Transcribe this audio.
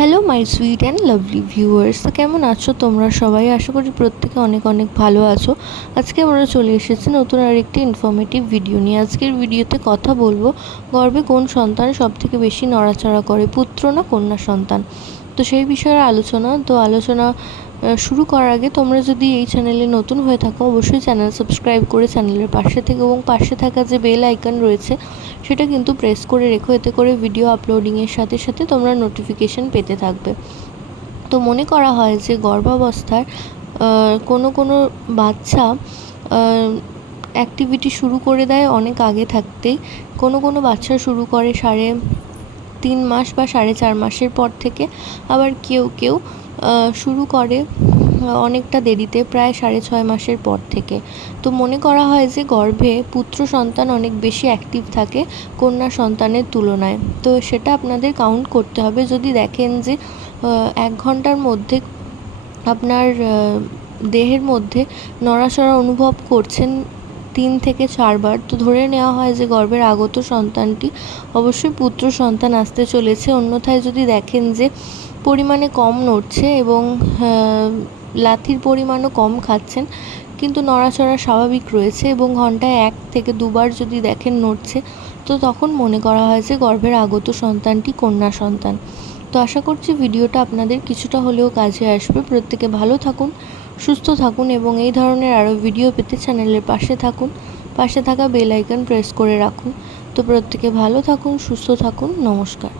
Hello my sweet and lovely viewers তো কেমন আছো তোমরা সবাই? আশা করি প্রত্যেকে অনেক অনেক ভালো আছো। আজকে আমরা চলে এসেছি নতুন আরেকটি ইনফরমেটিভ ভিডিও নিয়ে। আজকের ভিডিওতে কথা বলব, গর্বে কোন সন্তান সবথেকে বেশি নড়াচড়া করে, পুত্র না কন্যা সন্তান? তো সেই বিষয়ে আলোচনা, তো আলোচনা শুরু করার আগে তোমরা যদি এই চ্যানেলে নতুন হয়ে থাকো, অবশ্যই চ্যানেল সাবস্ক্রাইব করে চ্যানেলের পাশে থেকে এবং পাশে থাকা যে বেল আইকন রয়েছে, সেটা কিন্তু প্রেস করে রেখো। এতে করে ভিডিও আপলোডিংয়ের সাথে সাথে তোমরা নোটিফিকেশন পেতে থাকবে। তো মনে করা হয় যে গর্ভাবস্থার কোনো কোনো বাচ্চা অ্যাক্টিভিটি শুরু করে দেয় অনেক আগে থাকতেই। কোনো কোনো বাচ্চা শুরু করে সাড়ে তিন মাস বা সাড়ে চার মাসের পর থেকে আবার কেউ কেউ শুরু করে অনেকটা দেরিতে, প্রায় সাড়ে ছয় মাসের পর থেকে। তো মনে করা হয় যে গর্ভে পুত্র সন্তান অনেক বেশি অ্যাক্টিভ থাকে কন্যা সন্তানের তুলনায়। তো সেটা আপনাদের কাউন্ট করতে হবে। যদি দেখেন যে এক ঘণ্টার মধ্যে আপনার দেহের মধ্যে নড়াচড়া অনুভব করছেন তিন থেকে চারবার। তো ধরে নেওয়া হয় যে গর্ভের আগত সন্তানটি অবশ্যই পুত্র সন্তান আসতে চলেছে। অন্যথায় যদি দেখেন যে পরিমাণে কম নড়ছে এবং লাথির পরিমাণও কম খাচ্ছেন, কিন্তু নড়াচড়া স্বাভাবিক রয়েছে এবং ঘন্টায় এক থেকে দুবার যদি দেখেন নড়ছে, তো তখন মনে করা হয় যে গর্ভের আগত সন্তানটি কন্যা সন্তান। তো আশা করছি ভিডিওটা আপনাদের কিছুটা হলেও কাজে আসবে। প্রত্যেকে ভালো থাকুন। সুস্থ থাকুন এবং এই ধরনের আরও ভিডিও পেতে চ্যানেলের পাশে থাকুন। পাশে থাকা বেল আইকন প্রেস করে রাখুন। তো প্রত্যেকে ভালো থাকুন, সুস্থ থাকুন। নমস্কার।